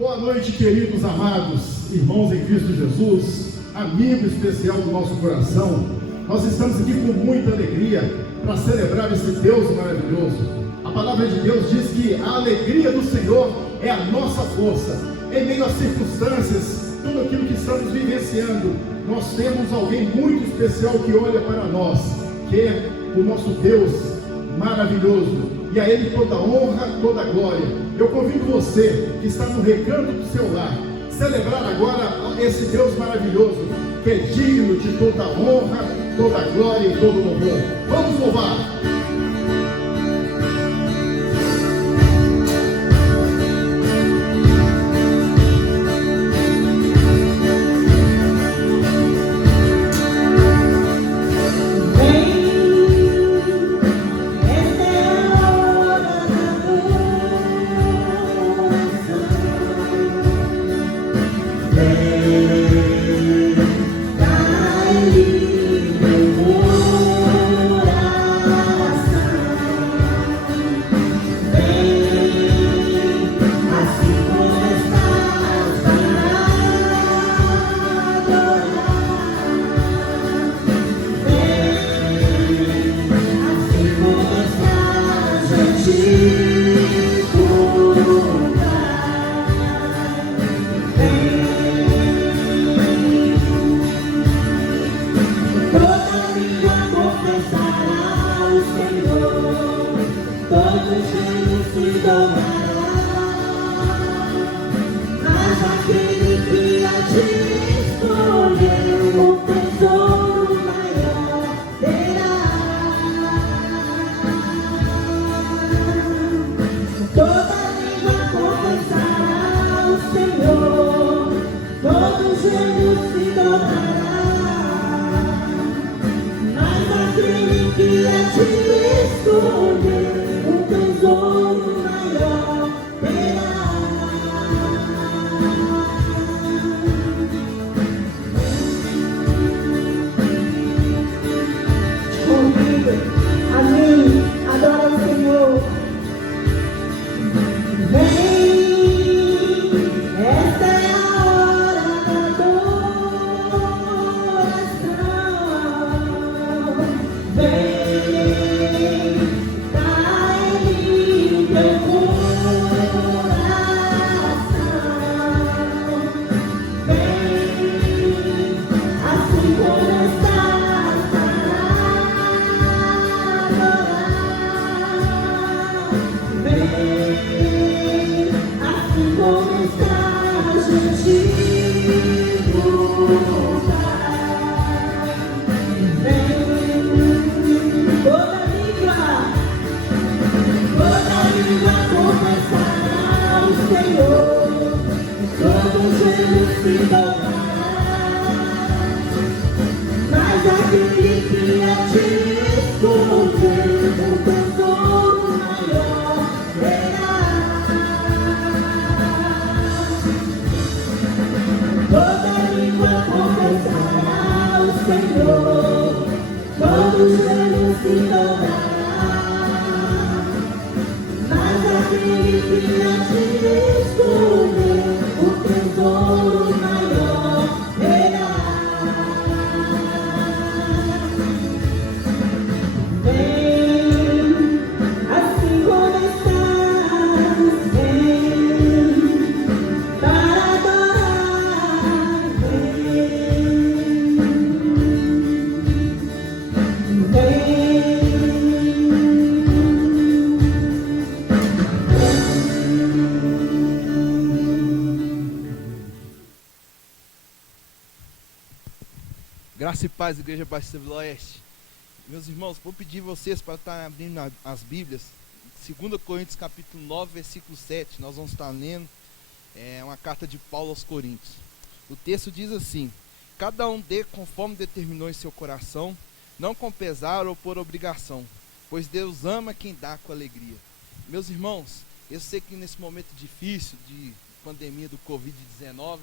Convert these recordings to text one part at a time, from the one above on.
Boa noite, queridos amados irmãos em Cristo Jesus, amigo especial do nosso coração. Nós estamos aqui com muita alegria para celebrar esse Deus maravilhoso. A palavra de Deus diz que a alegria do Senhor é a nossa força. Em meio às circunstâncias, tudo aquilo que estamos vivenciando, nós temos alguém muito especial que olha para nós, que é o nosso Deus maravilhoso. E a Ele toda honra, toda glória. Eu convido você que está no recanto do seu lar, celebrar agora esse Deus maravilhoso, que é digno de toda honra, toda glória e todo louvor. Vamos louvar! Graça e paz, Igreja Batista Vila Oeste. Meus irmãos, vou pedir vocês para estar abrindo as Bíblias. 2 Coríntios capítulo 9, versículo 7. Nós vamos estar lendo uma carta de Paulo aos Coríntios. O texto diz assim: cada um dê conforme determinou em seu coração, não com pesar ou por obrigação, pois Deus ama quem dá com alegria. Meus irmãos, eu sei que nesse momento difícil de pandemia do Covid-19,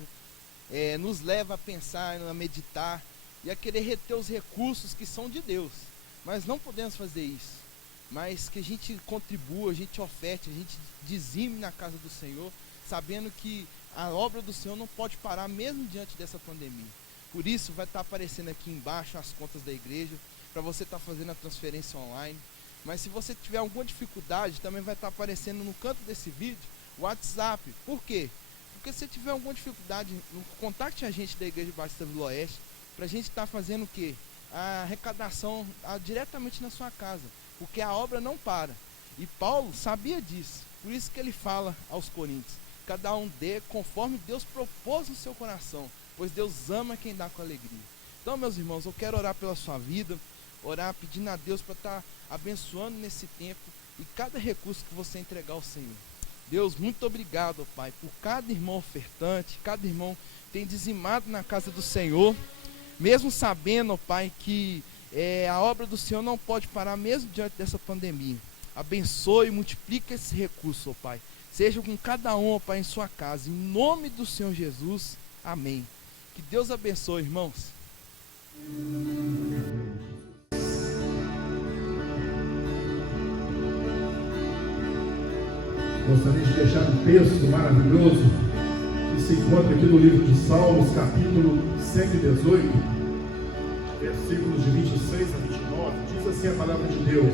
nos leva a pensar, a meditar e a querer reter os recursos que são de Deus. Mas não podemos fazer isso. Mas que a gente contribua, a gente oferte, a gente dizime na casa do Senhor, sabendo que a obra do Senhor não pode parar mesmo diante dessa pandemia. Por isso vai estar aparecendo aqui embaixo as contas da igreja, para você estar fazendo a transferência online. Mas se você tiver alguma dificuldade, também vai estar aparecendo no canto desse vídeo o WhatsApp. Por quê? Porque se tiver alguma dificuldade, contacte a gente da Igreja Batista Vila Oeste, para a gente estar fazendo o quê? A arrecadação diretamente na sua casa, porque a obra não para. E Paulo sabia disso, por isso que ele fala aos Coríntios: cada um dê conforme Deus propôs no seu coração, pois Deus ama quem dá com alegria. Então, meus irmãos, eu quero orar pela sua vida, orar pedindo a Deus para estar abençoando nesse tempo e cada recurso que você entregar ao Senhor. Deus, muito obrigado, Pai, por cada irmão ofertante, cada irmão que tem dizimado na casa do Senhor, mesmo sabendo, Pai, que a obra do Senhor não pode parar mesmo diante dessa pandemia. Abençoe e multiplique esse recurso, Pai. Seja com cada um, Pai, em sua casa. Em nome do Senhor Jesus. Amém. Que Deus abençoe, irmãos. Gostaria de deixar um texto maravilhoso que se encontra aqui no livro de Salmos, capítulo 118, versículos de 26 a 29. Diz assim a palavra de Deus: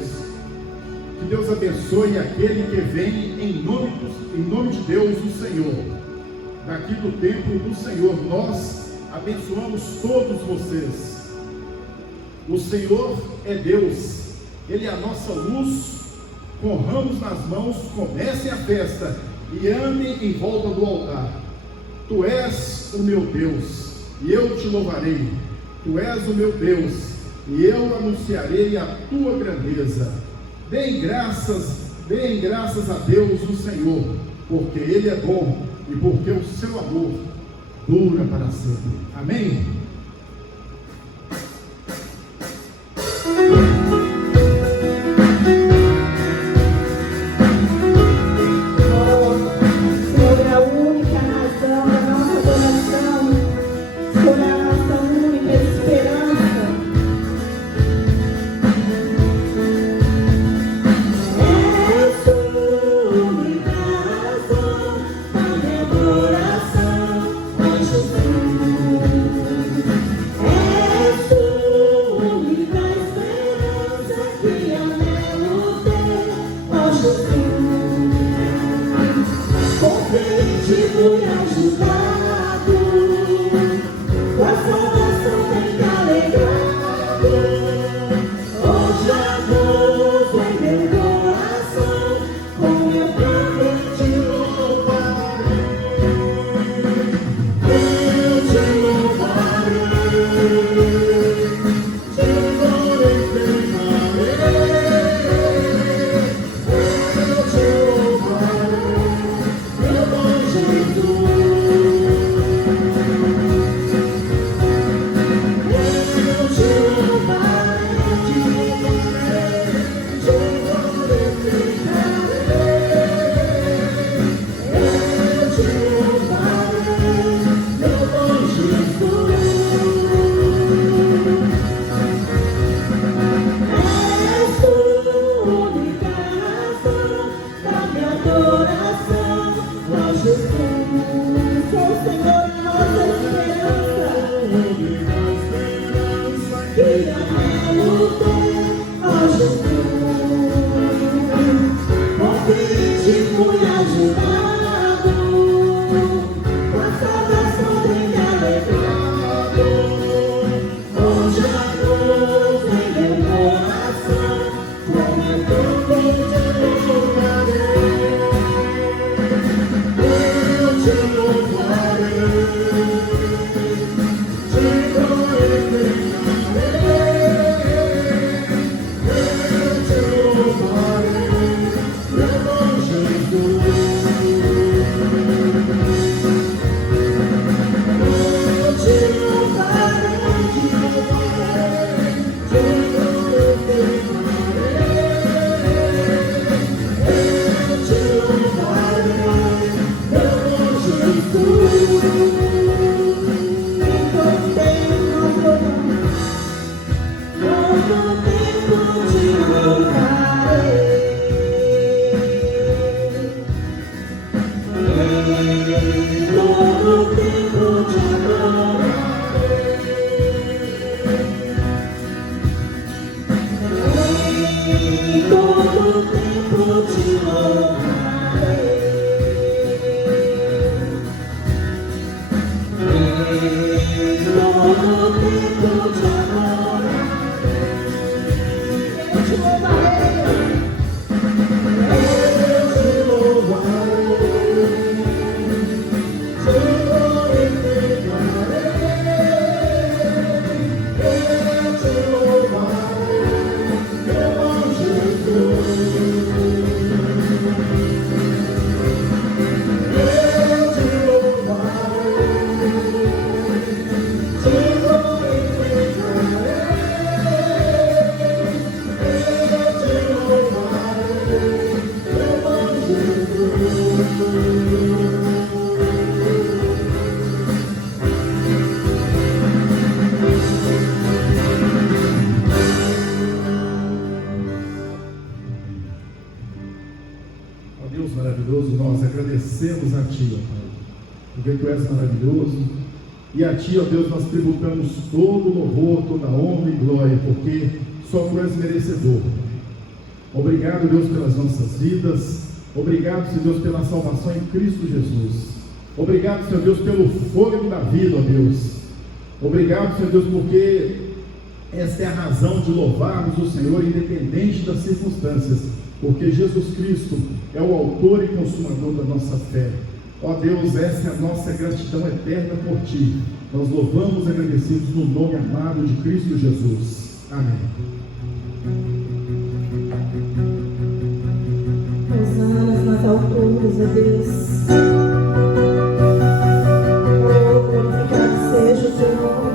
que Deus abençoe aquele que vem em nome de Deus, o Senhor. Daqui do templo do Senhor, nós abençoamos todos vocês. O Senhor é Deus, Ele é a nossa luz. Com ramos nas mãos, comece a festa e ame em volta do altar. Tu és o meu Deus, e eu te louvarei. Tu és o meu Deus, e eu anunciarei a tua grandeza. Deem graças a Deus, o Senhor, porque Ele é bom e porque o seu amor dura para sempre. Amém? Deus maravilhoso, nós agradecemos a Ti, ó Pai, porque Tu és maravilhoso, e a Ti, ó Deus, nós tributamos todo louvor, toda honra e glória, porque só Tu és merecedor. Obrigado, Deus, pelas nossas vidas, obrigado, Senhor Deus, pela salvação em Cristo Jesus, obrigado, Senhor Deus, pelo fôlego da vida, ó Deus, obrigado, Senhor Deus, porque esta é a razão de louvarmos o Senhor, independente das circunstâncias, porque Jesus Cristo é o autor e consumador da nossa fé. Ó Deus, essa é a nossa gratidão eterna por Ti. Nós louvamos agradecidos no nome amado de Cristo Jesus. Amém. Hosanas nas alturas, ó Deus. Oh, glorificado seja o Teu nome.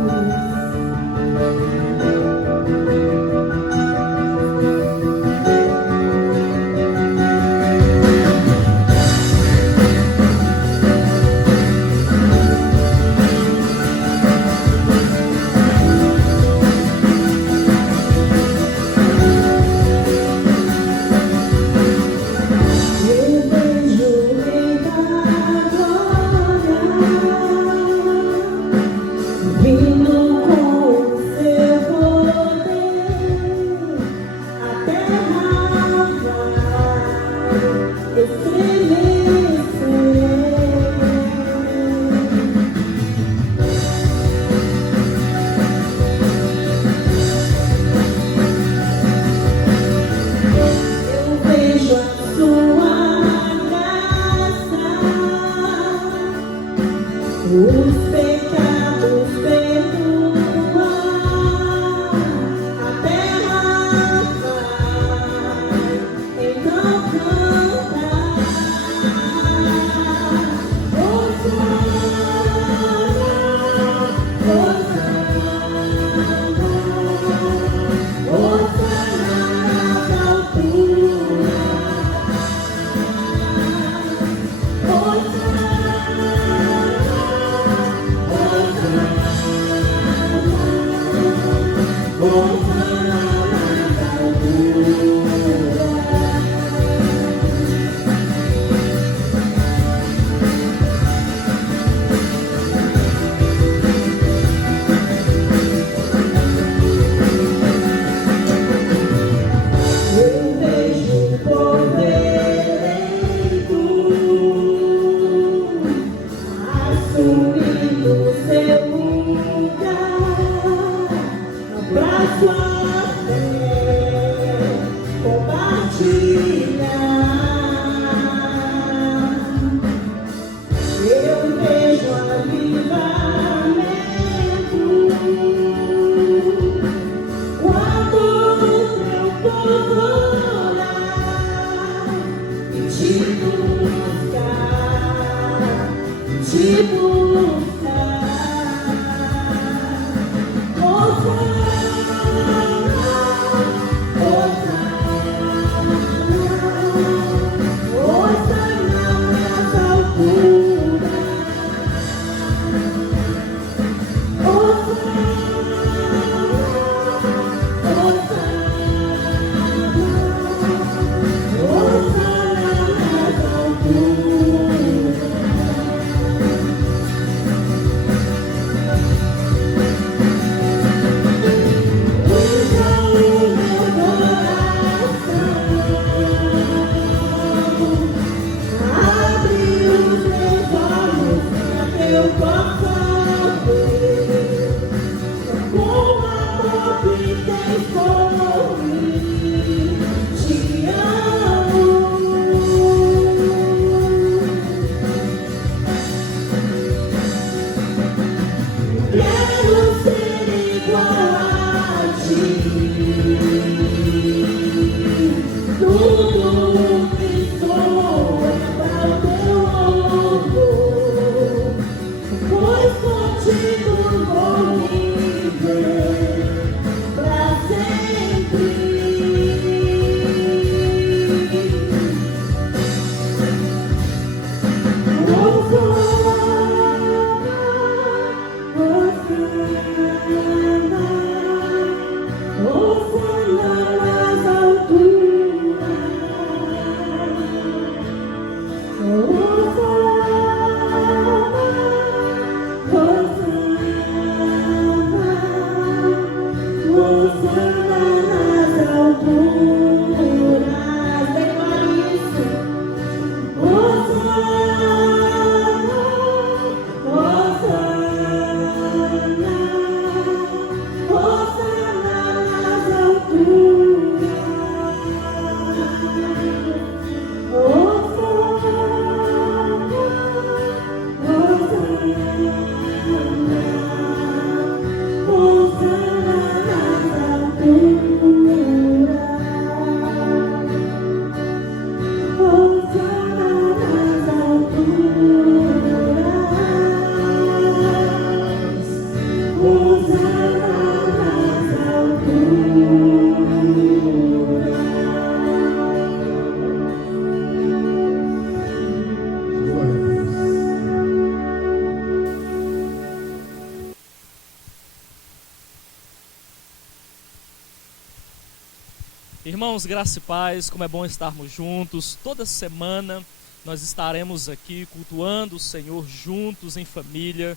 Irmãos, graça e paz, como é bom estarmos juntos. Toda semana nós estaremos aqui cultuando o Senhor juntos, em família.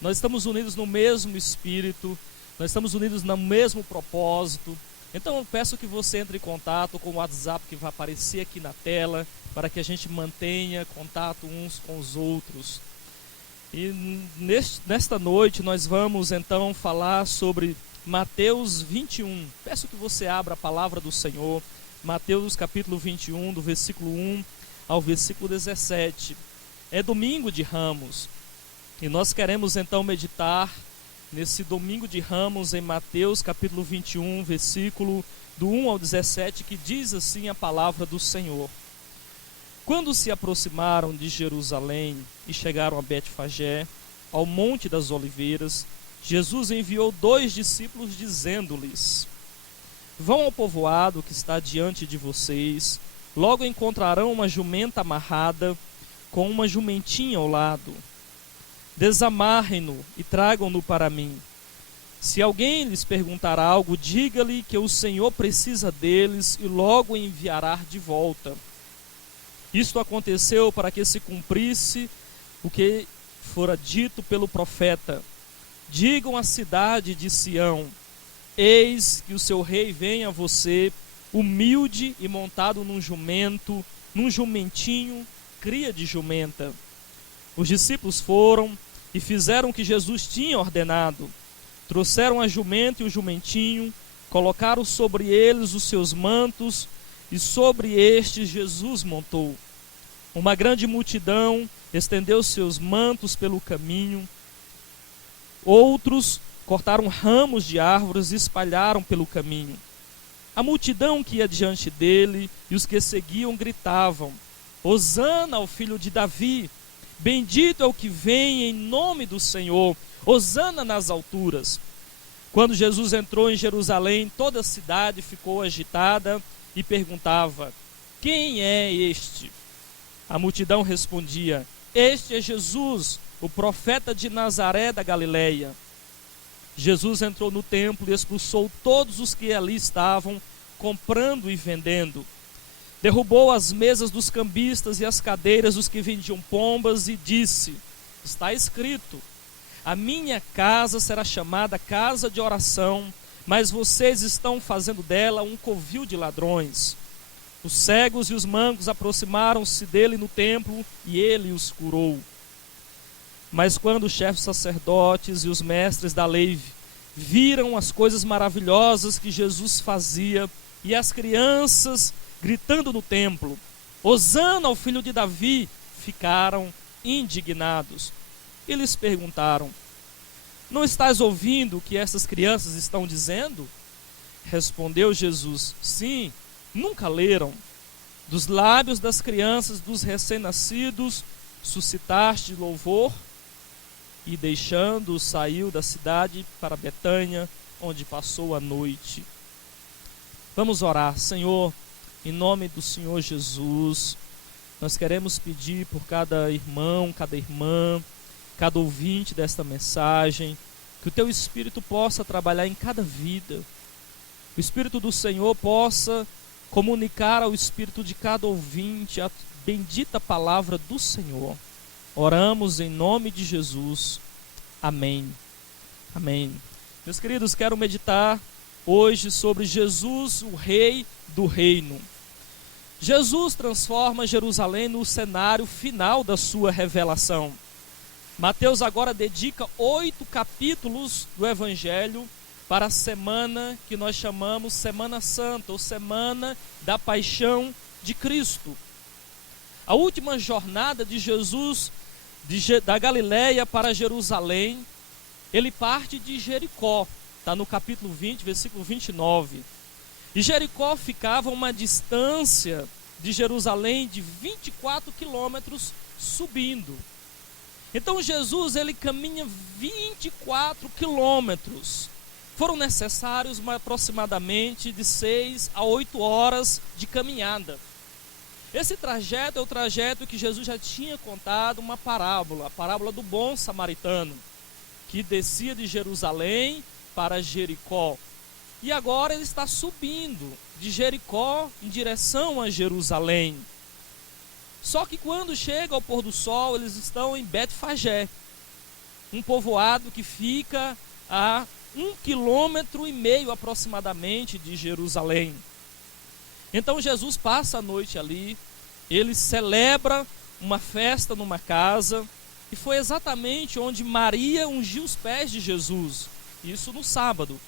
Nós estamos unidos no mesmo Espírito, nós estamos unidos no mesmo propósito. Então eu peço que você entre em contato com o WhatsApp que vai aparecer aqui na tela, para que a gente mantenha contato uns com os outros. E nesta noite nós vamos então falar sobre Mateus 21. Peço que você abra a palavra do Senhor, Mateus capítulo 21, do versículo 1 ao versículo 17. É domingo de Ramos, e nós queremos então meditar nesse domingo de Ramos em Mateus capítulo 21, versículo do 1 ao 17, que diz assim a palavra do Senhor. Quando se aproximaram de Jerusalém e chegaram a Betfagé, ao Monte das Oliveiras, Jesus enviou 2 discípulos, dizendo-lhes: vão ao povoado que está diante de vocês, logo encontrarão uma jumenta amarrada, com uma jumentinha ao lado. Desamarrem-no e tragam-no para mim. Se alguém lhes perguntar algo, diga-lhe que o Senhor precisa deles e logo o enviará de volta. Isto aconteceu para que se cumprisse o que fora dito pelo profeta: digam à cidade de Sião: eis que o seu rei vem a você, humilde e montado num jumento, num jumentinho, cria de jumenta. Os discípulos foram e fizeram o que Jesus tinha ordenado. Trouxeram a jumenta e o jumentinho, colocaram sobre eles os seus mantos, e sobre estes Jesus montou. Uma grande multidão estendeu seus mantos pelo caminho. Outros cortaram ramos de árvores e espalharam pelo caminho. A multidão que ia diante dele e os que seguiam gritavam: Hosana ao filho de Davi, bendito é o que vem em nome do Senhor, Hosana nas alturas. Quando Jesus entrou em Jerusalém, toda a cidade ficou agitada e perguntava: quem é este? A multidão respondia: este é Jesus, o profeta de Nazaré da Galileia. Jesus entrou no templo e expulsou todos os que ali estavam, comprando e vendendo. Derrubou as mesas dos cambistas e as cadeiras dos que vendiam pombas e disse: está escrito, a minha casa será chamada casa de oração, mas vocês estão fazendo dela um covil de ladrões. Os cegos e os mancos aproximaram-se dele no templo e ele os curou. Mas quando os chefes sacerdotes e os mestres da lei viram as coisas maravilhosas que Jesus fazia e as crianças gritando no templo: Hosana ao filho de Davi, ficaram indignados. E lhes perguntaram: não estás ouvindo o que essas crianças estão dizendo? Respondeu Jesus: sim, nunca leram? Dos lábios das crianças, dos recém-nascidos, suscitaste louvor? E deixando-o, saiu da cidade para Betânia, onde passou a noite. Vamos orar. Senhor, em nome do Senhor Jesus, nós queremos pedir por cada irmão, cada irmã, cada ouvinte desta mensagem, que o Teu Espírito possa trabalhar em cada vida. O Espírito do Senhor possa comunicar ao espírito de cada ouvinte a bendita palavra do Senhor. Oramos em nome de Jesus. Amém. Amém. Meus queridos, quero meditar hoje sobre Jesus, o Rei do Reino. Jesus transforma Jerusalém no cenário final da sua revelação. Mateus agora dedica 8 capítulos do Evangelho para a semana que nós chamamos Semana Santa, ou Semana da Paixão de Cristo. A última jornada de Jesus da Galileia para Jerusalém, ele parte de Jericó, está no capítulo 20, versículo 29. E Jericó ficava a uma distância de Jerusalém de 24 quilômetros subindo. Então Jesus, ele caminha 24 quilômetros. Foram necessários aproximadamente de 6 a 8 horas de caminhada. Esse trajeto é o trajeto que Jesus já tinha contado uma parábola, a parábola do bom samaritano, que descia de Jerusalém para Jericó. E agora ele está subindo de Jericó em direção a Jerusalém. Só que quando chega ao pôr do sol, eles estão em Betfagé, um povoado que fica a 1,5 km aproximadamente de Jerusalém. Então Jesus passa a noite ali, ele celebra uma festa numa casa, e foi exatamente onde Maria ungiu os pés de Jesus, isso no sábado.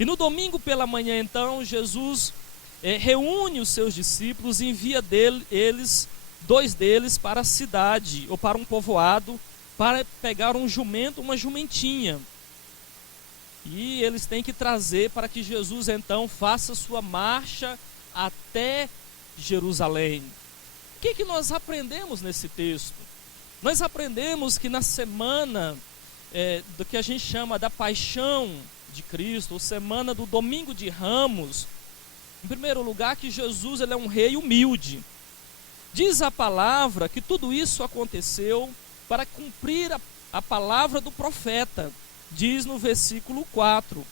E no domingo pela manhã, então, Jesus reúne os seus discípulos e envia dois deles para a cidade, ou para um povoado, para pegar um jumento, uma jumentinha. E eles têm que trazer para que Jesus, então, faça sua marcha até Jerusalém. O que nós aprendemos nesse texto? Nós aprendemos que na semana do que a gente chama da paixão de Cristo, ou semana do domingo de Ramos, em primeiro lugar que Jesus, ele é um rei humilde. Diz a palavra que tudo isso aconteceu para cumprir a palavra do profeta. Diz no versículo 4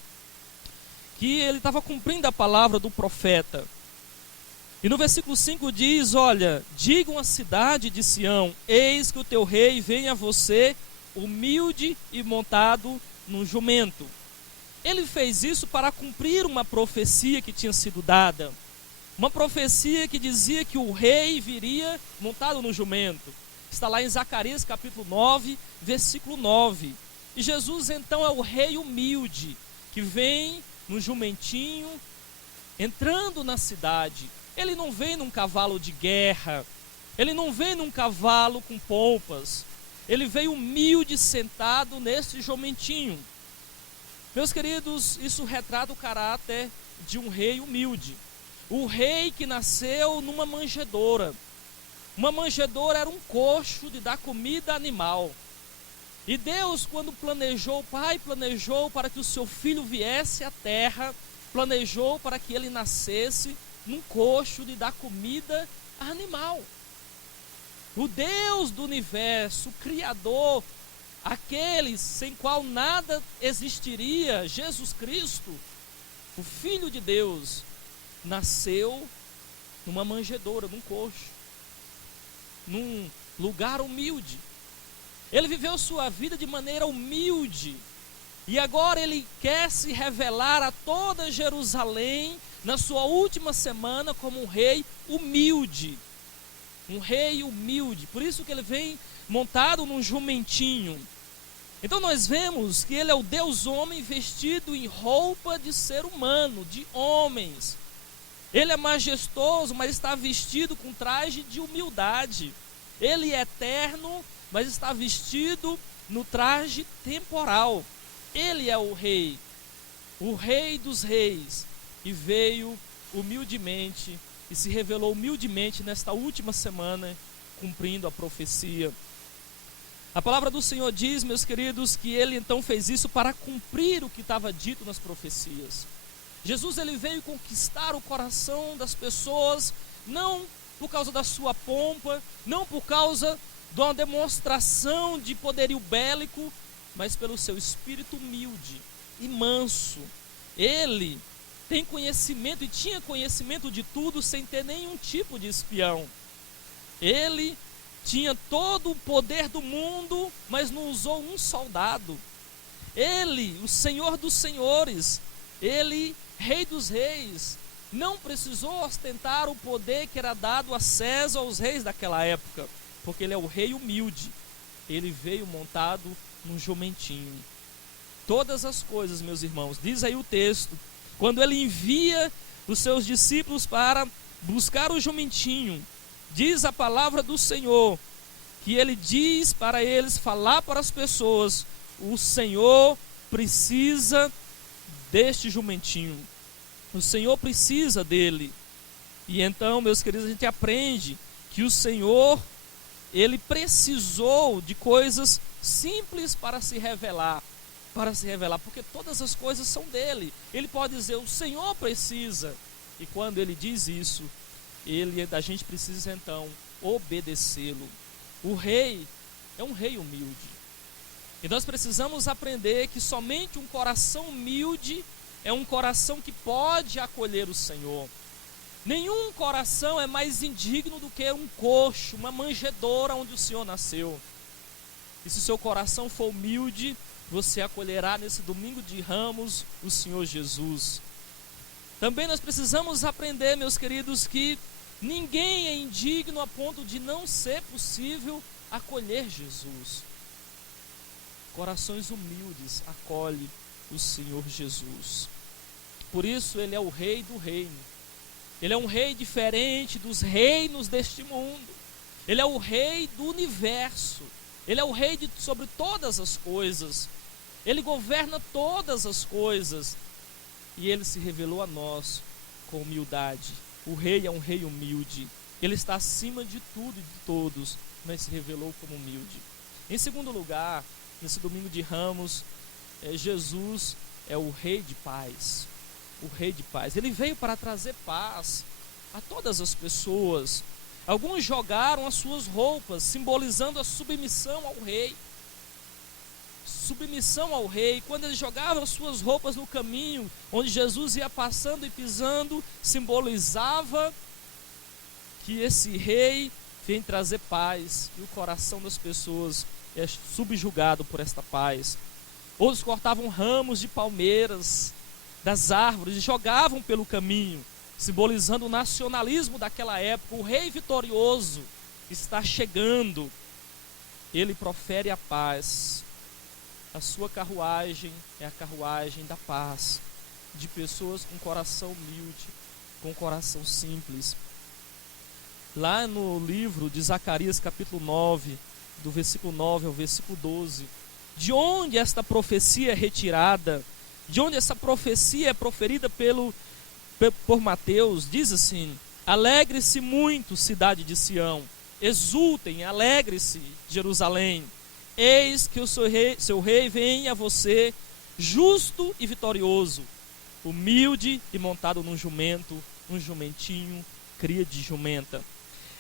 que ele estava cumprindo a palavra do profeta. E no versículo 5 diz: olha, digam à cidade de Sião, eis que o teu rei vem a você, humilde e montado num jumento. Ele fez isso para cumprir uma profecia que tinha sido dada. Uma profecia que dizia que o rei viria montado no jumento. Está lá em Zacarias capítulo 9, versículo 9. E Jesus então é o rei humilde, que vem no jumentinho, entrando na cidade. Ele não vem num cavalo de guerra, ele não vem num cavalo com pompas. Ele veio humilde, sentado nesse jumentinho. Meus queridos, isso retrata o caráter de um rei humilde. O rei que nasceu numa manjedoura. Uma manjedoura era um coxo de dar comida animal. E Deus, quando planejou, o Pai planejou para que o seu filho viesse à terra, planejou para que ele nascesse num coxo de dar comida animal. O Deus do universo, o Criador, aquele sem qual nada existiria, Jesus Cristo, o Filho de Deus, nasceu numa manjedoura, num coxo, num lugar humilde. Ele viveu sua vida de maneira humilde. E agora ele quer se revelar a toda Jerusalém na sua última semana como um rei humilde. Um rei humilde. Por isso que ele vem montado num jumentinho. Então nós vemos que ele é o Deus homem vestido em roupa de ser humano, de homens. Ele é majestoso, mas está vestido com traje de humildade. Ele é eterno, mas está vestido no traje temporal. Ele é o rei dos reis, e veio humildemente e se revelou humildemente nesta última semana, cumprindo a profecia. A palavra do Senhor diz, meus queridos, que ele então fez isso para cumprir o que estava dito nas profecias. Jesus, ele veio conquistar o coração das pessoas, não por causa da sua pompa, não por causa de uma demonstração de poderio bélico, mas pelo seu espírito humilde e manso. Ele tem conhecimento e tinha conhecimento de tudo sem ter nenhum tipo de espião. Ele tinha todo o poder do mundo, mas não usou um soldado. Ele, o Senhor dos senhores, ele, Rei dos reis, não precisou ostentar o poder que era dado a César, aos reis daquela época, porque ele é o rei humilde. Ele veio montado num jumentinho. Todas as coisas, meus irmãos, diz aí o texto, quando ele envia os seus discípulos para buscar o jumentinho, diz a palavra do Senhor, que ele diz para eles, falar para as pessoas, o Senhor precisa deste jumentinho, o Senhor precisa dele. E então, meus queridos, a gente aprende que o Senhor, ele precisou de coisas simples para se revelar, porque todas as coisas são dele. Ele pode dizer, o Senhor precisa, e quando ele diz isso, a gente precisa então obedecê-lo. O rei é um rei humilde, e nós precisamos aprender que somente um coração humilde é um coração que pode acolher o Senhor. Nenhum coração é mais indigno do que um coxo, uma manjedoura onde o Senhor nasceu. E se o seu coração for humilde, você acolherá nesse domingo de Ramos o Senhor Jesus. Também nós precisamos aprender, meus queridos, que ninguém é indigno a ponto de não ser possível acolher Jesus. Corações humildes acolhem o Senhor Jesus. Por isso ele é o rei do reino. Ele é um rei diferente dos reinos deste mundo. Ele é o rei do universo. Ele é o rei sobre todas as coisas. Ele governa todas as coisas. E ele se revelou a nós com humildade. O rei é um rei humilde. Ele está acima de tudo e de todos, mas se revelou como humilde. Em segundo lugar, nesse domingo de Ramos, Jesus é o rei de paz. O rei de paz. Ele veio para trazer paz a todas as pessoas. Alguns jogaram as suas roupas, simbolizando a submissão ao rei. Submissão ao rei. Quando eles jogavam as suas roupas no caminho, onde Jesus ia passando e pisando, simbolizava que esse rei vem trazer paz, e o coração das pessoas é subjugado por esta paz. Outros cortavam ramos de palmeiras das árvores e jogavam pelo caminho, simbolizando o nacionalismo daquela época. O rei vitorioso está chegando. Ele profere a paz. A sua carruagem é a carruagem da paz, de pessoas com coração humilde, com coração simples. Lá no livro de Zacarias, capítulo 9, do versículo 9 ao versículo 12, de onde esta profecia é retirada, de onde essa profecia é proferida por Mateus, diz assim: alegre-se muito, cidade de Sião, exultem, alegre-se, Jerusalém, eis que o seu rei vem a você, justo e vitorioso, humilde e montado num jumento, um jumentinho, cria de jumenta.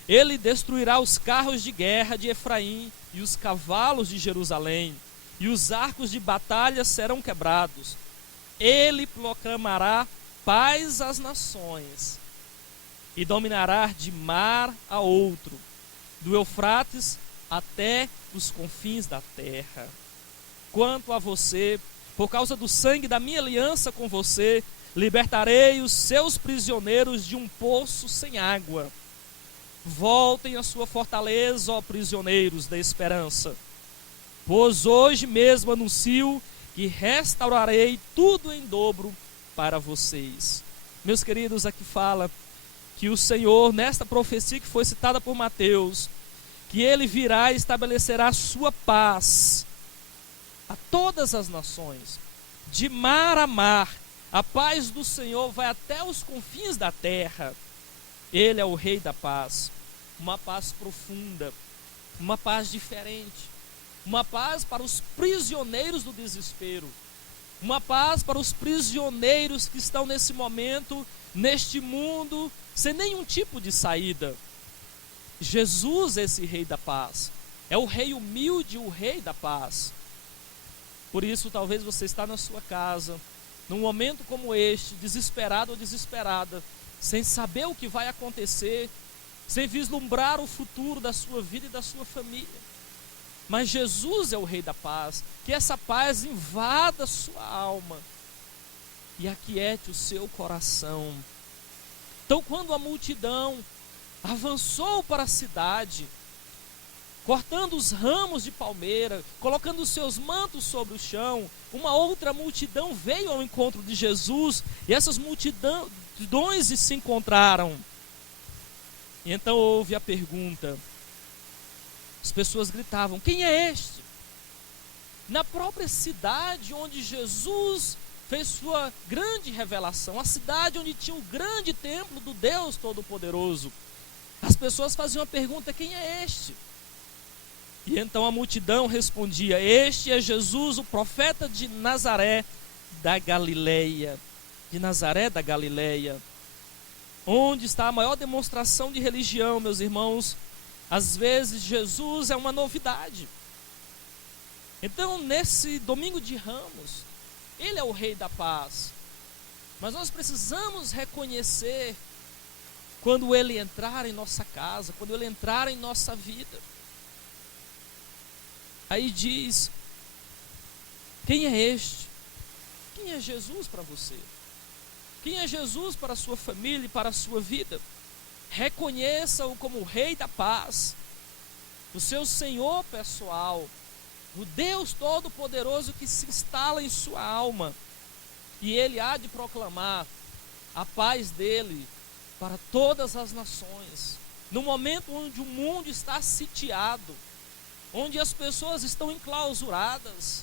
Ele destruirá os carros de guerra de Efraim e os cavalos de Jerusalém, e os arcos de batalha serão quebrados. Ele proclamará paz às nações e dominará de mar a outro, do Eufrates até os confins da terra. Quanto a você, por causa do sangue da minha aliança com você, libertarei os seus prisioneiros de um poço sem água. Voltem à sua fortaleza, ó prisioneiros da esperança, pois hoje mesmo anuncio que restaurarei tudo em dobro para vocês. Meus queridos, aqui fala que o Senhor, nesta profecia que foi citada por Mateus, que ele virá e estabelecerá a sua paz a todas as nações, de mar a mar. A paz do Senhor vai até os confins da terra. Ele é o rei da paz, uma paz profunda, uma paz diferente, uma paz para os prisioneiros do desespero, uma paz para os prisioneiros que estão nesse momento, neste mundo, sem nenhum tipo de saída. Jesus, esse rei da paz, é o rei humilde, o rei da paz. Por isso, talvez você está na sua casa, num momento como este, desesperado ou desesperada, sem saber o que vai acontecer, sem vislumbrar o futuro da sua vida e da sua família. Mas Jesus é o Rei da paz. Que essa paz invada a sua alma e aquiete o seu coração. Então, quando a multidão avançou para a cidade, cortando os ramos de palmeira, colocando os seus mantos sobre o chão, uma outra multidão veio ao encontro de Jesus, e essas multidões se encontraram. E então houve a pergunta. As pessoas gritavam: quem é este? Na própria cidade onde Jesus fez sua grande revelação, a cidade onde tinha o grande templo do Deus Todo-Poderoso, as pessoas faziam a pergunta: quem é este? E então a multidão respondia: este é Jesus, o profeta de Nazaré da Galileia. De Nazaré da Galileia. Onde está a maior demonstração de religião, meus irmãos? Às vezes Jesus é uma novidade. Então, nesse domingo de Ramos, Ele é o Rei da paz. Mas nós precisamos reconhecer quando Ele entrar em nossa casa, quando Ele entrar em nossa vida. Aí diz: quem é este? Quem é Jesus para você? Quem é Jesus para a sua família e para a sua vida? Reconheça-o como o Rei da paz, o seu Senhor pessoal, o Deus Todo-Poderoso que se instala em sua alma. E Ele há de proclamar a paz dEle para todas as nações. No momento onde o mundo está sitiado, onde as pessoas estão enclausuradas,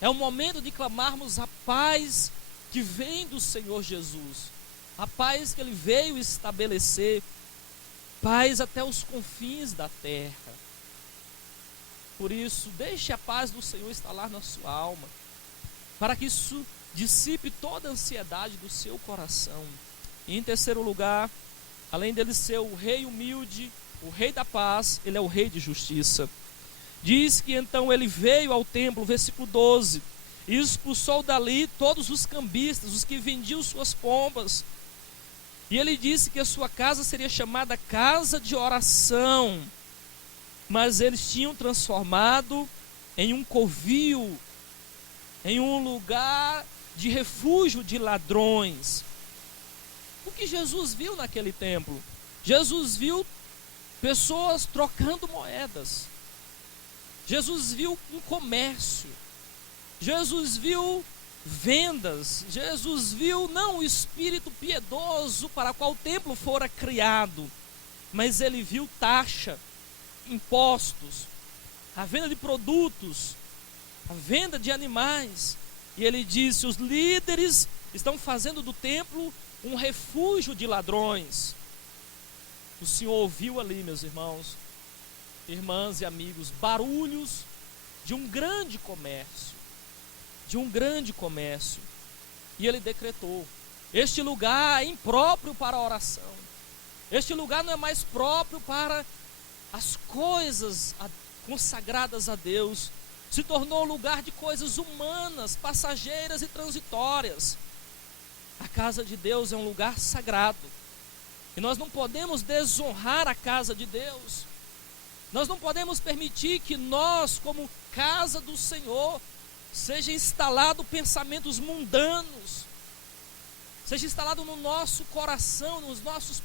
é o momento de clamarmos a paz que vem do Senhor Jesus, a paz que Ele veio estabelecer, paz até os confins da terra. Por isso, deixe a paz do Senhor instalar na sua alma, para que isso dissipe toda a ansiedade do seu coração. E em terceiro lugar, além dele ser o Rei humilde, o Rei da paz, Ele é o Rei de justiça. Diz que então Ele veio ao templo, versículo 12, e expulsou dali todos os cambistas, os que vendiam suas pombas. E Ele disse que a sua casa seria chamada casa de oração, mas eles tinham transformado em um covil, em um lugar de refúgio de ladrões. O que Jesus viu naquele templo? Jesus viu pessoas trocando moedas. Jesus viu um comércio. Jesus viu vendas. Jesus viu não o espírito piedoso para qual o templo fora criado, mas Ele viu taxa, impostos, a venda de produtos, a venda de animais. E Ele disse: os líderes estão fazendo do templo um refúgio de ladrões. O Senhor ouviu ali, meus irmãos, irmãs e amigos, barulhos de um grande comércio, e Ele decretou: este lugar é impróprio para a oração, este lugar não é mais próprio para as coisas consagradas a Deus, se tornou lugar de coisas humanas, passageiras e transitórias. A casa de Deus é um lugar sagrado, e nós não podemos desonrar a casa de Deus. Nós não podemos permitir que nós, como casa do Senhor, seja instalado pensamentos mundanos, seja instalado no nosso coração, nos nossos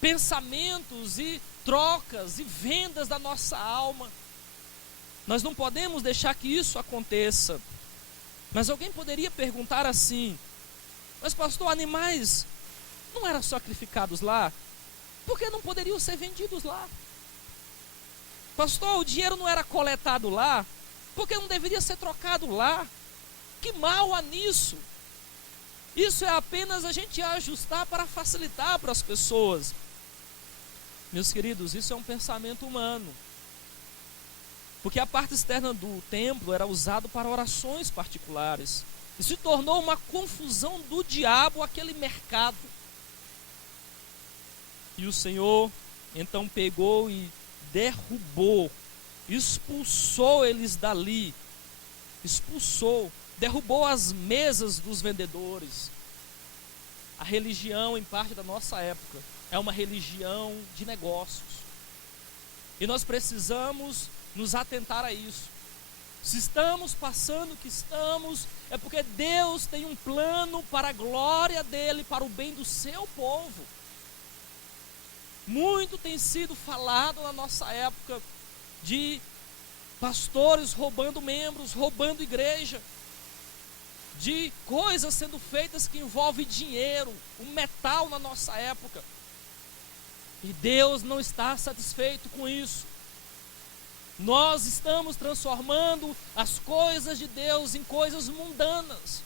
pensamentos e trocas e vendas da nossa alma. Nós não podemos deixar que isso aconteça. Mas alguém poderia perguntar assim: mas pastor, animais não eram sacrificados lá? Por que não poderiam ser vendidos lá? Pastor, o dinheiro não era coletado lá? Por que não deveria ser trocado lá? Que mal há nisso? Isso é apenas a gente ajustar para facilitar para as pessoas. Meus queridos, isso é um pensamento humano. Porque a parte externa do templo era usado para orações particulares. E se tornou uma confusão do diabo aquele mercado. E o Senhor então pegou e derrubou, expulsou eles dali. Expulsou. derrubou as mesas dos vendedores. A religião, em parte da nossa época, é uma religião de negócios. E nós precisamos nos atentar a isso. Se estamos passando o que estamos, é porque Deus tem um plano para a glória dele, para o bem do seu povo. Muito tem sido falado na nossa época de pastores roubando membros, roubando igreja, de coisas sendo feitas que envolvem dinheiro, o metal na nossa época. E Deus não está satisfeito com isso. Nós estamos transformando as coisas de Deus em coisas mundanas.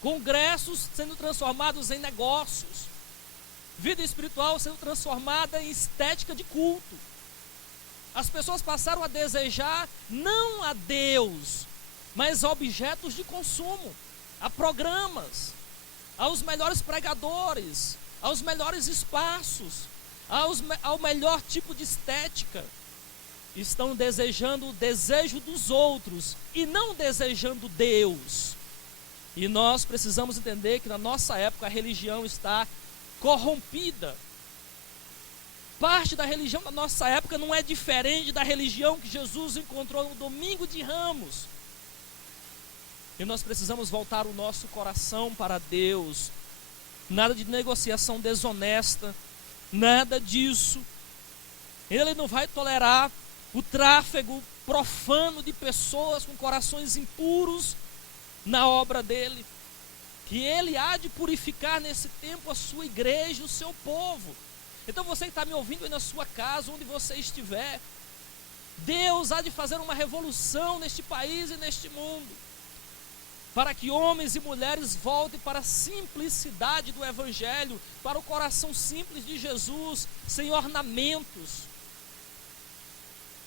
Congressos sendo transformados em negócios. Vida espiritual sendo transformada em estética de culto. As pessoas passaram a desejar não a Deus, mas a objetos de consumo, a programas, aos melhores pregadores, aos melhores espaços, ao melhor tipo de estética. Estão desejando o desejo dos outros e não desejando Deus. E nós precisamos entender que na nossa época a religião está corrompida. Parte da religião da nossa época não é diferente da religião que Jesus encontrou no domingo de Ramos. E nós precisamos voltar o nosso coração para Deus. Nada de negociação desonesta, nada disso. Ele não vai tolerar o tráfego profano de pessoas com corações impuros na obra dele. Que ele há de purificar nesse tempo a sua igreja, o seu povo. Então você que está me ouvindo aí na sua casa, onde você estiver, Deus há de fazer uma revolução neste país e neste mundo, para que homens e mulheres voltem para a simplicidade do Evangelho, para o coração simples de Jesus, sem ornamentos.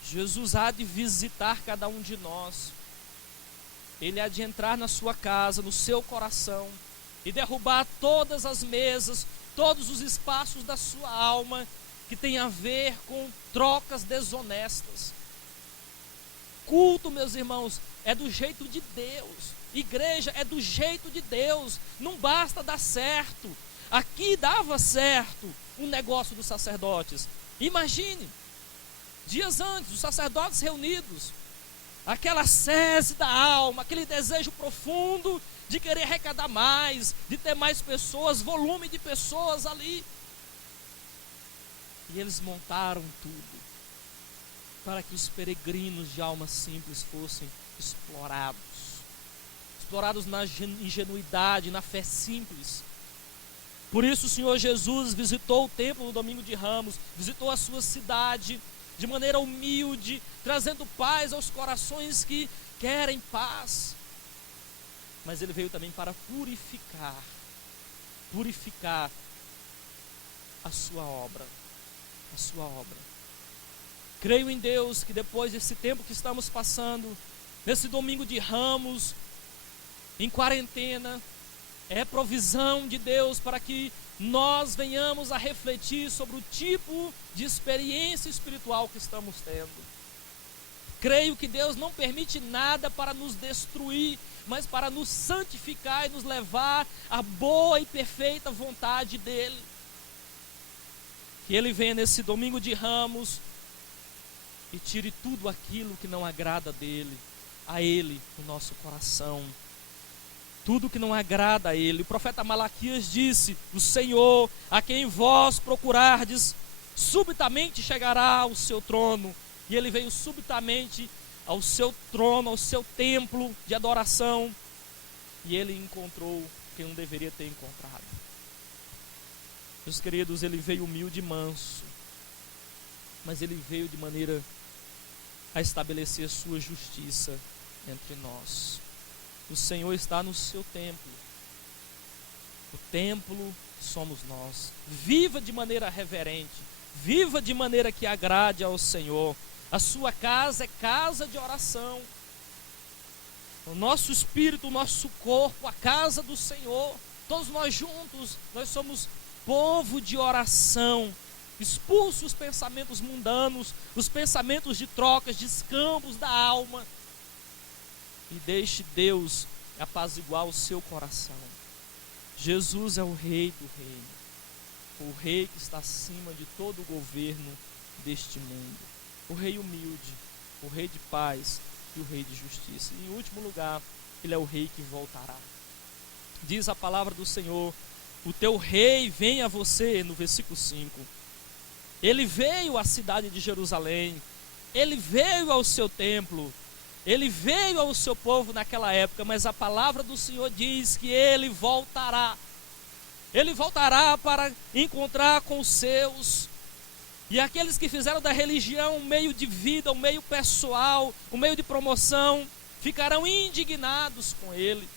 Jesus há de visitar cada um de nós. Ele há de entrar na sua casa, no seu coração, e derrubar todas as mesas, todos os espaços da sua alma que tem a ver com trocas desonestas. Culto, meus irmãos, é do jeito de Deus. Igreja é do jeito de Deus. Não basta dar certo. Aqui dava certo o negócio dos sacerdotes. Imagine, dias antes, os sacerdotes reunidos, aquela sede da alma, aquele desejo profundo de querer arrecadar mais, de ter mais pessoas, volume de pessoas ali. E eles montaram tudo para que os peregrinos de alma simples fossem explorados na ingenuidade, na fé simples. Por isso o Senhor Jesus visitou o templo no domingo de Ramos, visitou a sua cidade de maneira humilde, trazendo paz aos corações que querem paz. Mas ele veio também para purificar a sua obra. Creio em Deus que depois desse tempo que estamos passando, nesse domingo de Ramos, em quarentena, é provisão de Deus para que nós venhamos a refletir sobre o tipo de experiência espiritual que estamos tendo. Creio que Deus não permite nada para nos destruir, mas para nos santificar e nos levar à boa e perfeita vontade dEle. Que Ele venha nesse domingo de Ramos e tire tudo aquilo que não agrada dEle, a Ele, no nosso coração. Tudo que não agrada a Ele. O profeta Malaquias disse: o Senhor, a quem vós procurardes, subitamente chegará ao seu trono. E Ele veio subitamente ao seu trono, ao seu templo de adoração, e Ele encontrou quem não deveria ter encontrado. Meus queridos, Ele veio humilde e manso, mas Ele veio de maneira a estabelecer sua justiça entre nós. O Senhor está no seu templo. O templo somos nós. Viva de maneira reverente, viva de maneira que agrade ao Senhor. A sua casa é casa de oração. O nosso espírito, o nosso corpo, a casa do Senhor, todos nós juntos, nós somos povo de oração. Expulse os pensamentos mundanos, os pensamentos de trocas, de escambos da alma. e deixe Deus apaziguar o seu coração. Jesus é o Rei do reino, o Rei que está acima de todo o governo deste mundo, o Rei humilde, o Rei de paz e o Rei de justiça. E em último lugar, Ele é o Rei que voltará. Diz a palavra do Senhor: o teu Rei vem a você, no versículo 5. Ele veio à cidade de Jerusalém, Ele veio ao seu templo, Ele veio ao seu povo naquela época, mas a palavra do Senhor diz que Ele voltará. Ele voltará para encontrar com os seus. E aqueles que fizeram da religião um meio de vida, um meio pessoal, um meio de promoção, ficarão indignados com Ele.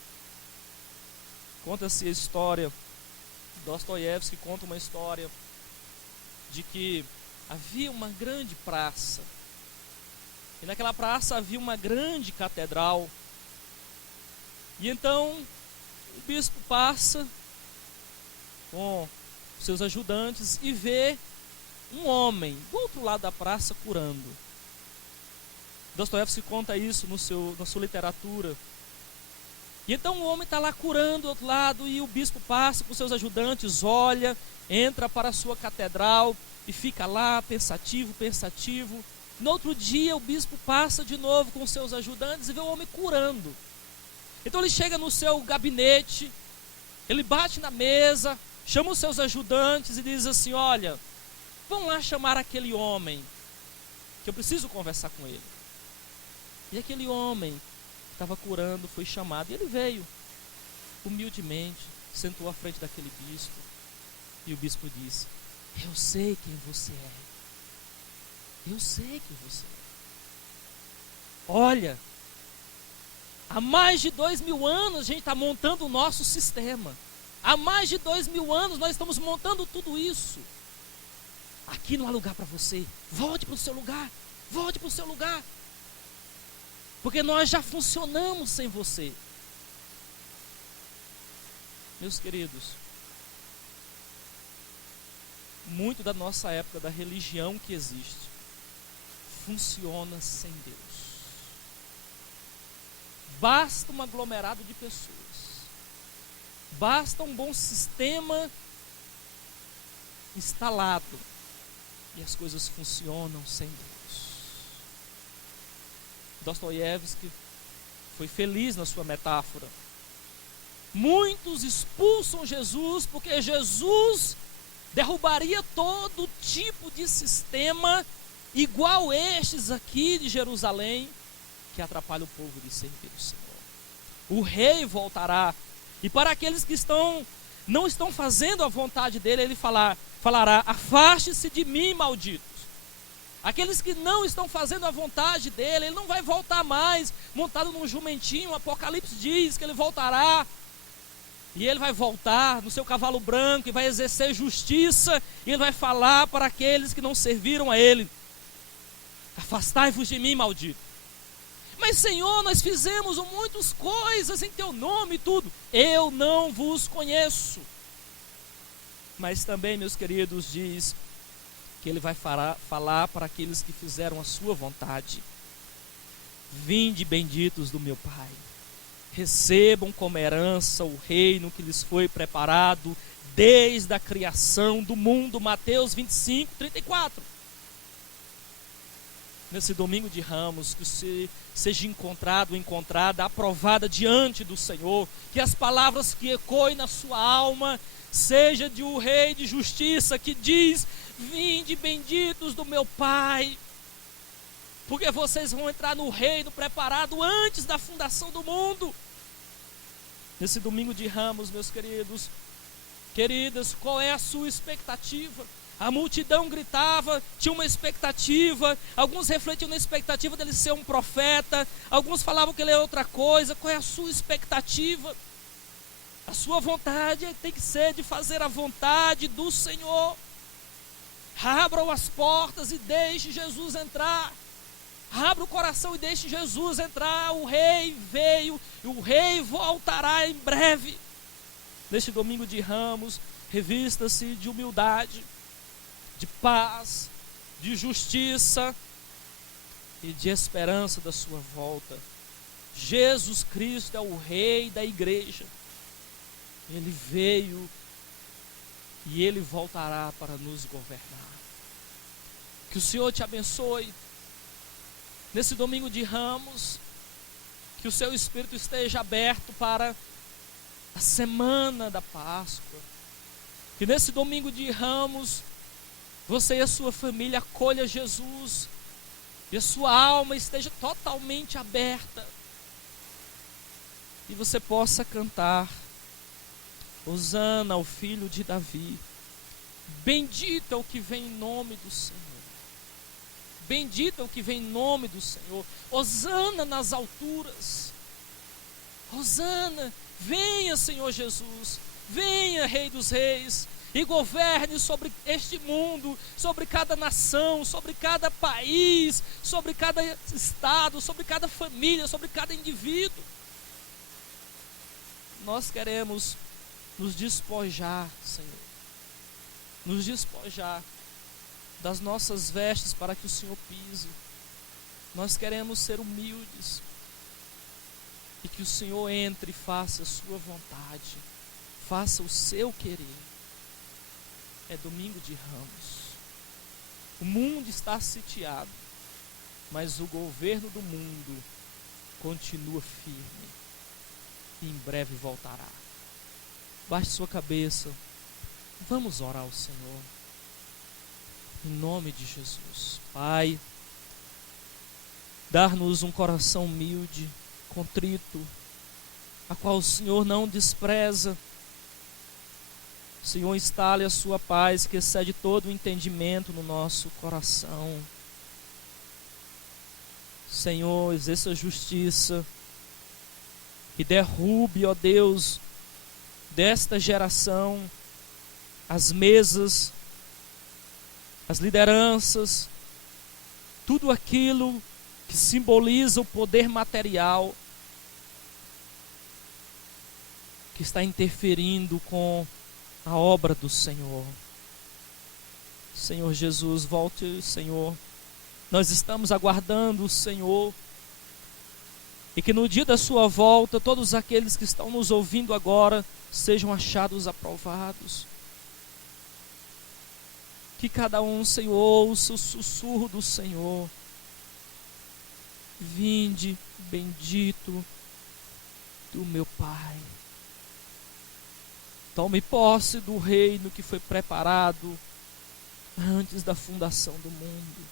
Conta-se a história, Dostoiévski conta uma história de que havia uma grande praça. E naquela praça havia uma grande catedral. E então o bispo passa com seus ajudantes e vê um homem do outro lado da praça curando. Dostoiévski conta isso na sua literatura. E então o homem está lá curando do outro lado e o bispo passa com seus ajudantes, olha, entra para a sua catedral e fica lá pensativo. No outro dia o bispo passa de novo com seus ajudantes e vê o homem curando. Então ele chega no seu gabinete, ele bate na mesa, chama os seus ajudantes e diz assim: olha, vão lá chamar aquele homem, que eu preciso conversar com ele. E aquele homem que estava curando foi chamado, e ele veio, humildemente, sentou à frente daquele bispo, e o bispo disse: eu sei quem você é, eu sei quem você é. Olha, há mais de 2000 anos a gente está montando o nosso sistema, há mais de 2000 anos nós estamos montando tudo isso. Aqui não há lugar para você, volte para o seu lugar, volte para o seu lugar, porque nós já funcionamos sem você. Meus queridos, muito da nossa época, da religião que existe, funciona sem Deus. Basta um aglomerado de pessoas, basta um bom sistema instalado, e as coisas funcionam sem Deus. Dostoiévski foi feliz na sua metáfora. Muitos expulsam Jesus porque Jesus derrubaria todo tipo de sistema igual estes aqui de Jerusalém, que atrapalha o povo de servir o Senhor. O rei voltará, e para aqueles que não estão fazendo a vontade dele, ele falará: afaste-se de mim, malditos. Aqueles que não estão fazendo a vontade dele, ele não vai voltar mais montado num jumentinho. O Apocalipse diz que ele voltará, e ele vai voltar no seu cavalo branco e vai exercer justiça, e ele vai falar para aqueles que não serviram a ele: afastai-vos de mim, maldito. Mas Senhor, nós fizemos muitas coisas em teu nome e tudo. Eu não vos conheço. Mas também, meus queridos, diz que ele vai falar para aqueles que fizeram a sua vontade: vinde benditos do meu Pai, recebam como herança o reino que lhes foi preparado desde a criação do mundo. Mateus 25, 34. Nesse domingo de Ramos, que você seja encontrada, aprovada diante do Senhor, que as palavras que ecoem na sua alma seja de um Rei de justiça que diz: vinde benditos do meu Pai, porque vocês vão entrar no reino preparado antes da fundação do mundo. Nesse domingo de Ramos, meus queridos, queridas, qual é a sua expectativa? A multidão gritava, tinha uma expectativa, alguns refletiam na expectativa dele ser um profeta, alguns falavam que ele é outra coisa. Qual é a sua expectativa? A sua vontade tem que ser de fazer a vontade do Senhor. Abram as portas e deixe Jesus entrar. Abra o coração e deixe Jesus entrar. O rei veio e o rei voltará em breve. Neste domingo de Ramos, revista-se de humildade, de paz, de justiça e de esperança da sua volta. Jesus Cristo é o Rei da igreja. Ele veio e Ele voltará para nos governar. Que o Senhor te abençoe nesse domingo de Ramos. Que o seu espírito esteja aberto para a semana da Páscoa. Que nesse domingo de Ramos você e a sua família acolha Jesus e a sua alma esteja totalmente aberta e você possa cantar: Hosana ao filho de Davi, bendito é o que vem em nome do Senhor, bendito é o que vem em nome do Senhor, Hosana nas alturas, Hosana, venha Senhor Jesus, venha Rei dos Reis, e governe sobre este mundo, sobre cada nação, sobre cada país, sobre cada estado, sobre cada família, sobre cada indivíduo. Nós queremos nos despojar, Senhor, nos despojar das nossas vestes para que o Senhor pise. Nós queremos ser humildes e que o Senhor entre e faça a sua vontade, faça o seu querer. É domingo de Ramos. O mundo está sitiado, mas o governo do mundo continua firme e em breve voltará. Baixe sua cabeça. Vamos orar ao Senhor. Em nome de Jesus. Pai, dar-nos um coração humilde, contrito, a qual o Senhor não despreza. Senhor, instale a sua paz que excede todo o entendimento no nosso coração. Senhor, exerça a justiça e derrube, ó Deus, desta geração as mesas, as lideranças, tudo aquilo que simboliza o poder material que está interferindo com a obra do Senhor. Senhor Jesus, volte, Senhor. Nós estamos aguardando o Senhor. E que no dia da sua volta, todos aqueles que estão nos ouvindo agora sejam achados aprovados. Que cada um, Senhor, ouça o sussurro do Senhor. Vinde, bendito do meu Pai. Tome posse do reino que foi preparado antes da fundação do mundo.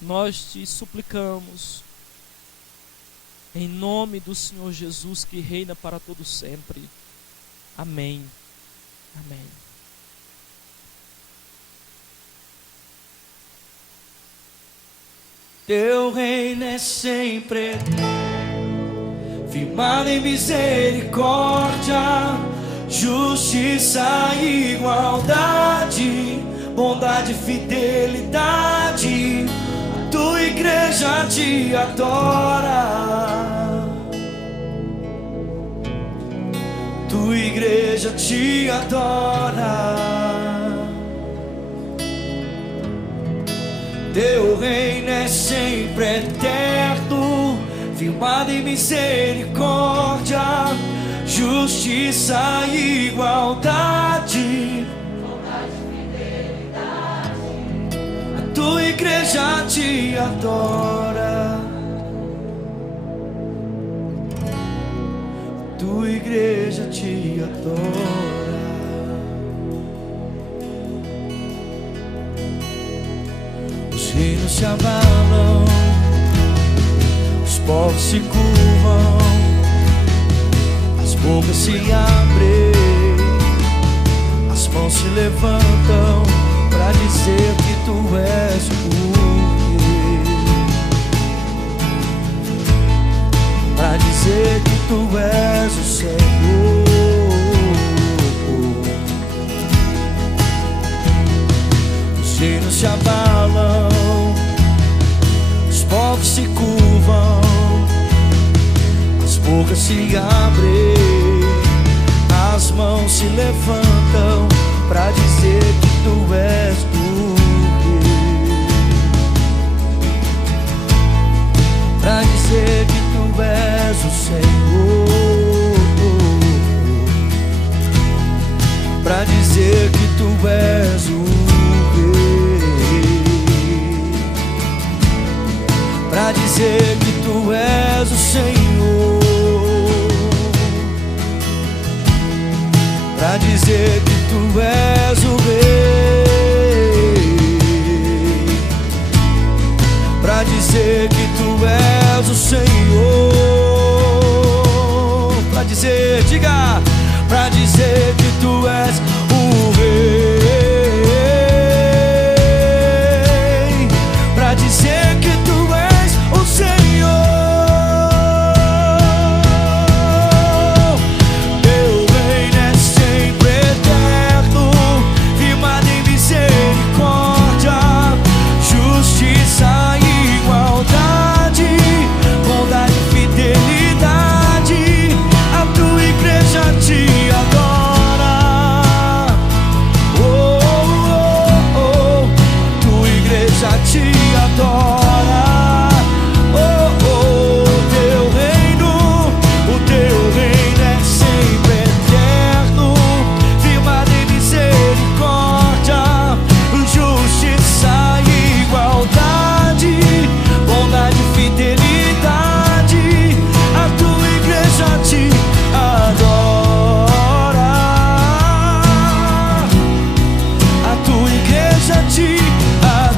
Nós te suplicamos, em nome do Senhor Jesus, que reina para todo sempre. Amém. Amém. Teu reino é sempre firmado em misericórdia, justiça e igualdade, bondade e fidelidade. A tua igreja te adora, tua igreja te adora. Teu reino é sempre eterno, firmado em misericórdia, justiça e igualdade, bondade e fidelidade. A tua igreja te adora, a tua igreja te adora. Os reinos se abalam, os povos se curvam, as bocas se abrem, as mãos se levantam para dizer que tu és o Rei, para dizer que tu és o Senhor. Os reinos se abalam, os povos se curvam, as bocas se abrem, as mãos se levantam para dizer que tu és o Rei, para dizer dizer que tu és o Senhor, pra dizer que tu és o Rei, pra dizer que tu és o Senhor, pra dizer, diga, pra dizer que tu és o Rei, pra dizer que tu és o Senhor. Teu reino é sempre eterno, firmado em misericórdia, justiça e igualdade, bondade e fidelidade. A tua igreja te adora. Oh, oh, oh, tua igreja te adora. Oh, oh, teu reino é sempre eterno, firmado em misericórdia, justiça e igualdade, bondade e fidelidade. A tua igreja te adora. A tua igreja te adora.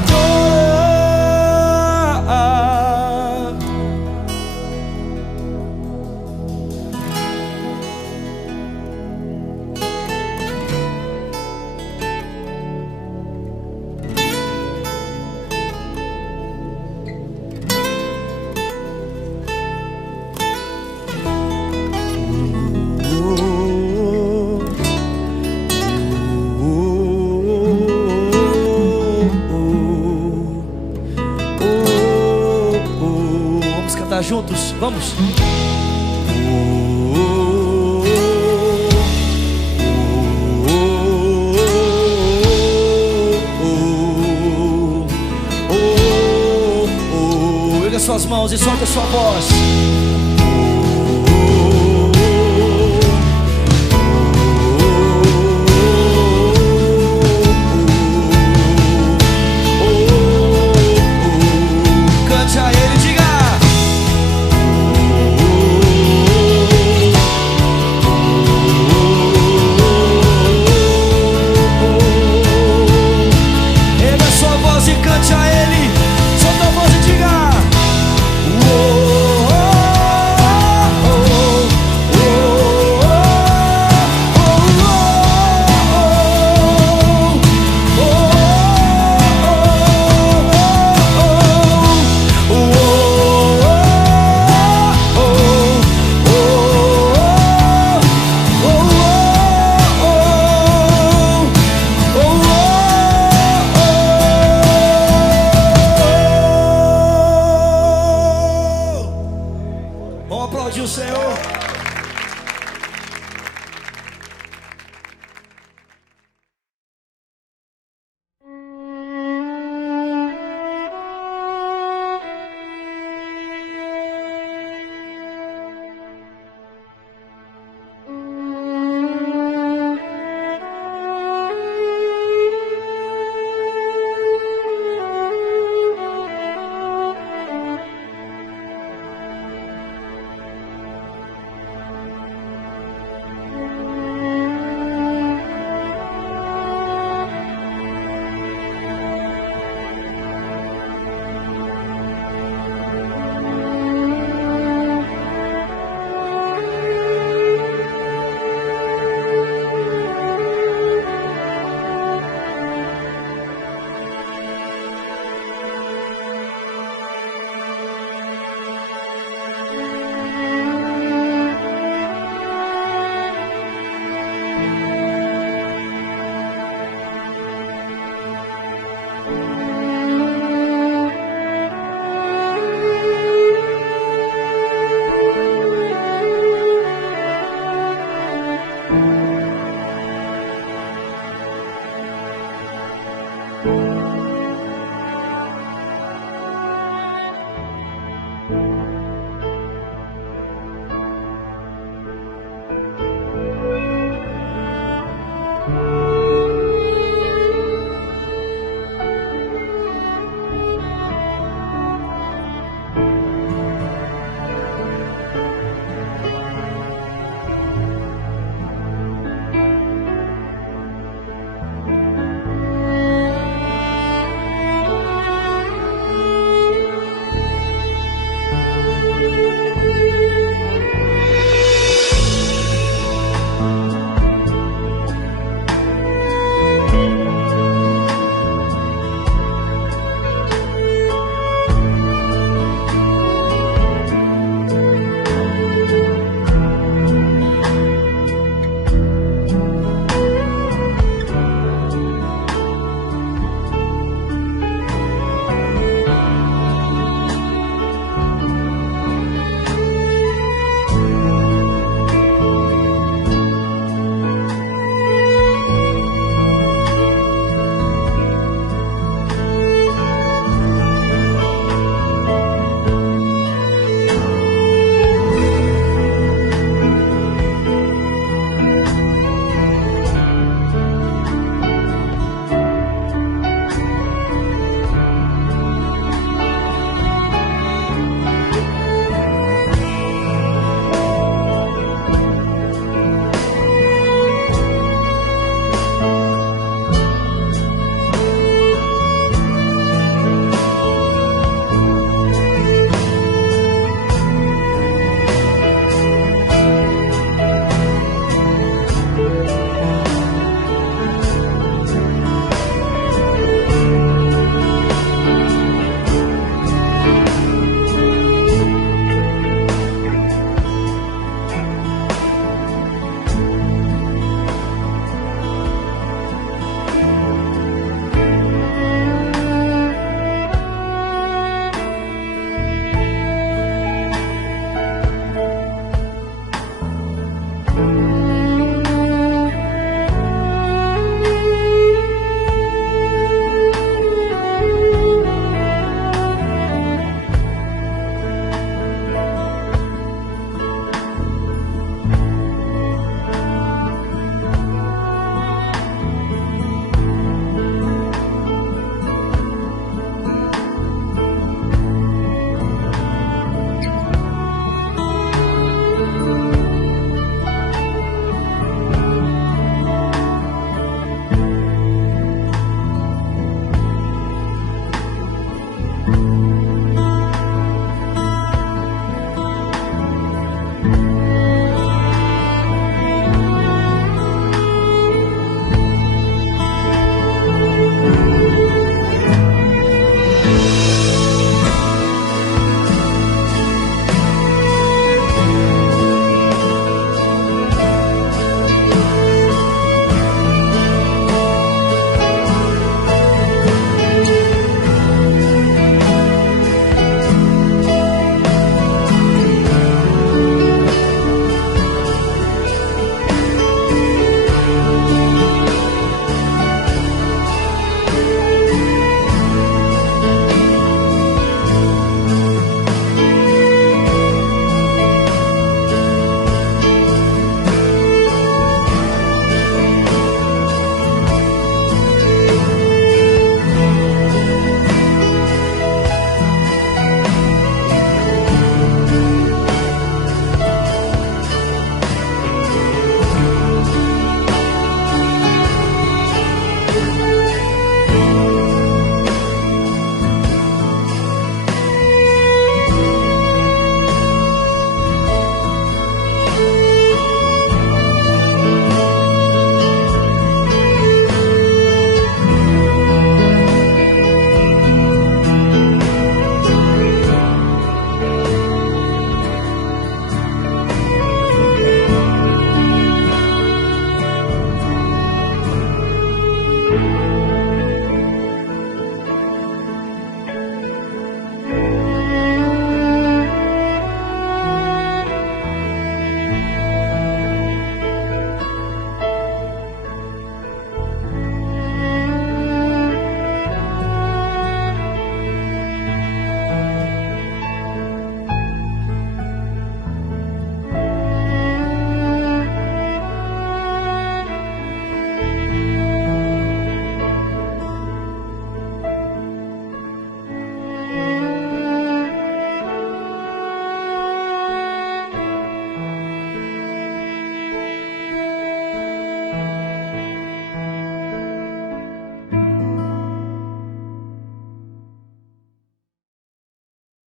Vamos cantar juntos, vamos. Erga suas mãos e solta sua voz. Cante a ele, diga. Erga sua voz e cante a ele. Solta a voz e diga. Vamos aplaudir o Senhor.